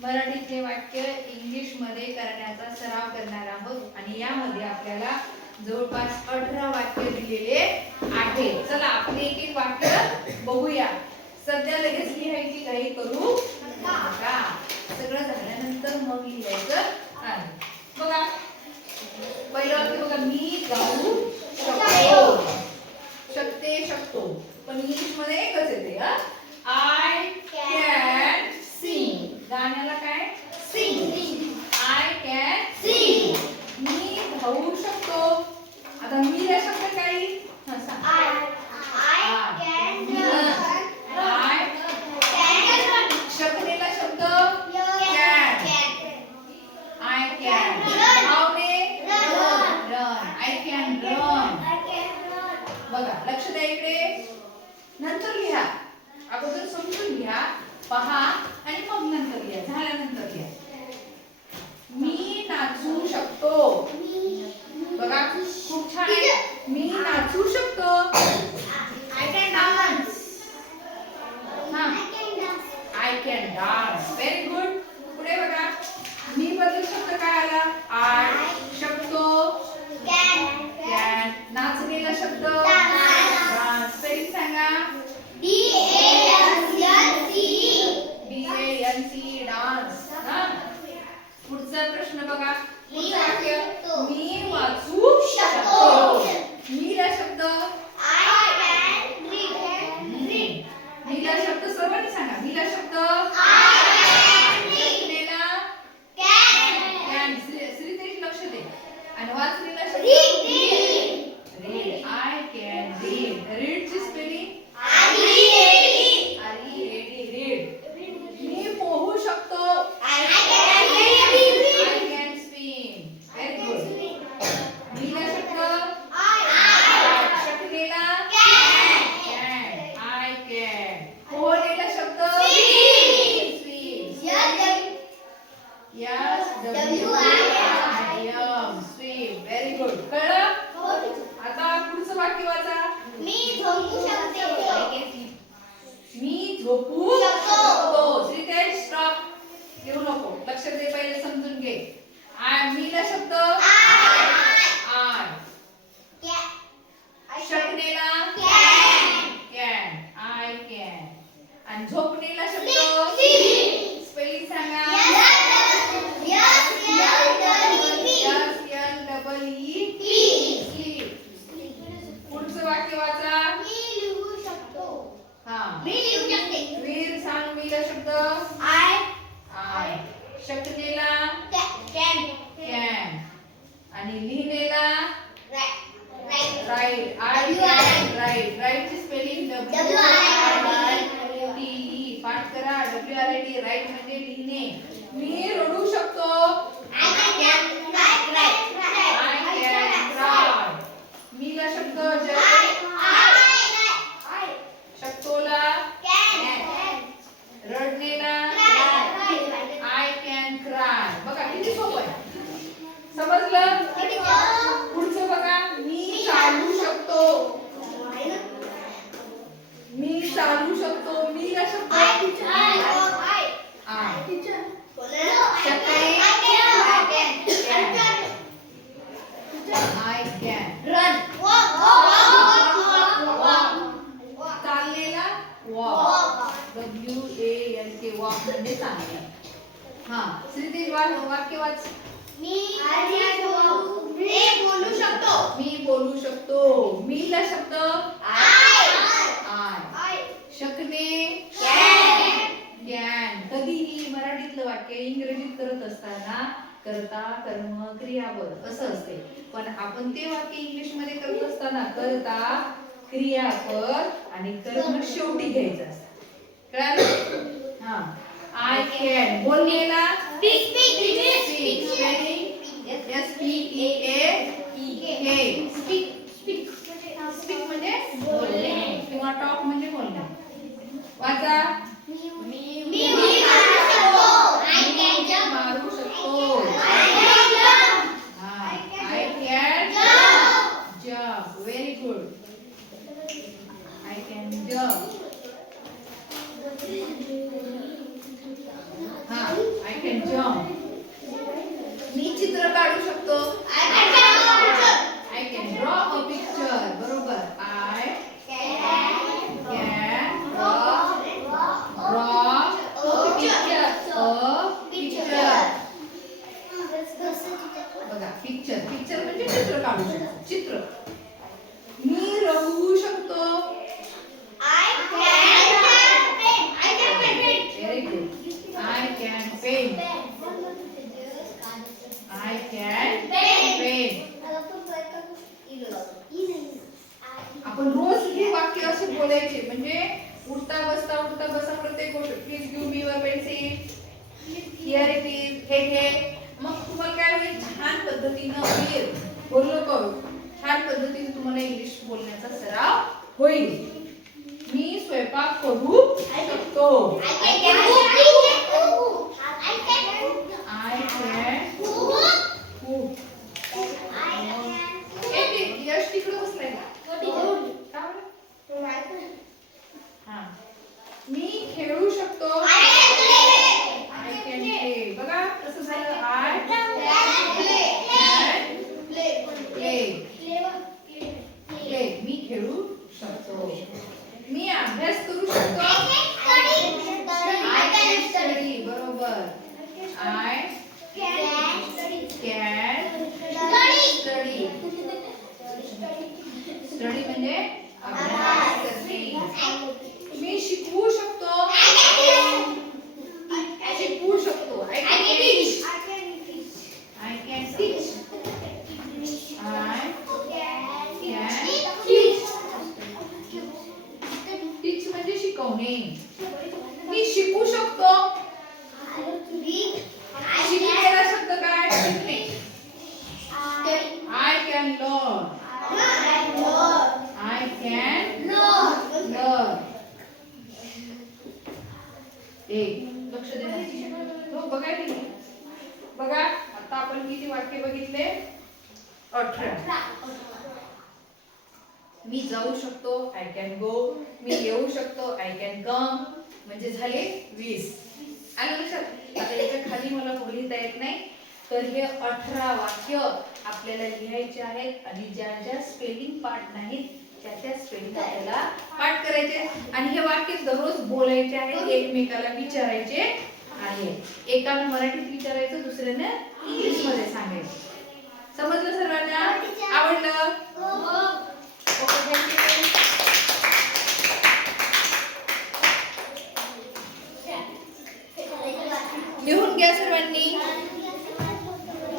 मराठीचे वाक्य इंग्लिश मध्ये करण्याचा सराव करणार आहोत आणि यामध्ये आपल्याला जवळपास 18 वाक्य दिलेले आहेत. चला आपले एक एक वाक्य बघूया. सध्या लगेच लिहायची घाई करू नका. सगळं झाल्यानंतर मग लिहायचं आहे. बघा पहिलं वाक्य बघा, मी जाऊ शकतो. शकते, शकतो, पण इंग्लिश मध्ये एकच येते. I can sing. गाण्याला काय सिंग. I can sing. मी धावू शकतो. आता मी या शब्द काही शकलेला शब्द कॅन. I can. धावणे रन. I can run. बघा लक्ष द्या इकडे. नंतर लिहा. अगोदर समजून घ्या, पहा आणि मग नंतर लिहा. झाल्यानंतर लिहा. मी नाचू शकतो. बघा खूप छान आहे. मी नाचू शकतो. I can dance. I can dance. Very good. पुढे बघा, मी बद्दल शब्द काय आला? आय. शकतो कॅन. नाचलेला शब्द डान्स. स्पेलिंग सांगा. DANCE dance. पुढचा प्रश्न बघा. पुढचं वाक्य, मी वाचू शकतो. मीला शब्द मीला शब्द सर्वांनी सांगा. मीला शब्द श्रीतेज लक्ष दे. आणि वाचलेला शब्द read. I can read. Read ची स्पेलिंग रीड. मी पोहू शकतो. I can swim. Very good. मीला शब्द शकलेला कॅन. I can. पोहलेला शब्द swim. SWIM. Swim. Very good. कळलं? आता पुढचं वाक्य वाचा. मी झोपू शकते. मी झोपू शकतो. श्रीतेज स्टॉप. घेऊ नको. लक्ष दे. पहिले समजून घे. आय. मीला शब्द आय. शकलेला कॅन. I can. आणि झोपलेला शब्द स्पेलिंग सांगा. पुढचं वाक्य वाचा. मी लिहू शकतो. मी लिहू शकते. वीर सांग. मीला शब्द आय. शकलेला कॅन. आणि लिहिलेला write. I can write. Write ची स्पेलिंग WRITE. पाठ करा. WRITE. राईट म्हणजे लिहिणे. मी रडू शकतो. I can cry. मीला शब्द शकतोला कॅन. रडलेला आय कॅन क्राय. बघा किती सोपं आहे. समजलं? पुढचं बघा. मी चालू शकतो. मी चालू शकतो. मीला शब्द आय कॅन रन. चाललेला वॉक. WALK वॉक म्हणजे चालणे. हा श्रीतेज वाक्य वाच. मी बोलू शकतो. मी बोलू शकतो. मीला शब्द आय. शकणे कॅन. कधीही मराठीतलं वाक्य इंग्रजीत करत असताना कर्ता कर्म क्रियापद असं असते, पण आपण ते वाक्य इंग्लिश मध्ये करत असताना कर्ता क्रियापद आणि कर्म शेवटी घ्यायचं असतं. कळलं? हा. I can. बोललेला स्पीक. स्पीक म्हणजे बोलणे किंवा टॉक म्हणजे बोलणे. वाचा. मारू शकतो. I can jump. Very good. I can jump. हा. जम्प. मी चित्र काढू शकतो. I can I can draw a picture. बरोबर. I can draw a picture. बघा पिक्चर म्हणजे चित्र काढू शकतो. चित्र. मी रंगवू शकतो. Very good. I can paint. I can paint. आपण रोज हे वाक्य असे बोलायचे म्हणजे उठता बसता प्रत्येक गोष्ट please give me your pencil here it is हे घे. मग तुम्हाला काय होईल छान पद्धतीनं होईल बोललो का छान पद्धतीने तुम्हाला इंग्लिश बोलण्याचा सराव होईल. मी स्वयंपाक करू शकतो. I can cook. यश तिकडे बसलाय का? हा. मी खेळू शकतो. I can play. बघा कसं झालं I can play. मी खेळू शकतो. मी अभ्यास करू शकतो. I can study. बरोबर. I can study. स्टडी म्हणजे अभ्यास करणे. मी शिकवू शकतो. शिकवू शकतो. I can teach. I can teach. टीच म्हणजे शिकवणे. मी शिकू शकतो. शिकलेला शब्द काय? शिकणे. I can learn. I can learn. लक्ष देण्याची हो बघा की बघा आता आपण किती वाक्य बघितले 18. मी जाऊ शकतो. I can go. मी येऊ शकतो. I can come. म्हणजे झाले 20. आलं लक्षात? आता याच्या खाली मला लिहिता येत नाही तर हे 18 वाक्य आपल्याला लिहायचे आहेत आणि ज्या ज्या स्पेलिंग पार्ट नाहीत त्या स्पेलिंग आपल्याला पाठ करायचे आणि हे वाक्य दररोज बोलायचे आहेत. एकमेकाला विचारायचे आहे. एकाने मराठीत विचारायचं दुसऱ्याने इंग्लिश मध्ये सांगायचं. समजलं सर्वांना? आवडलं? ओके लिहून घ्या सर्वांनी.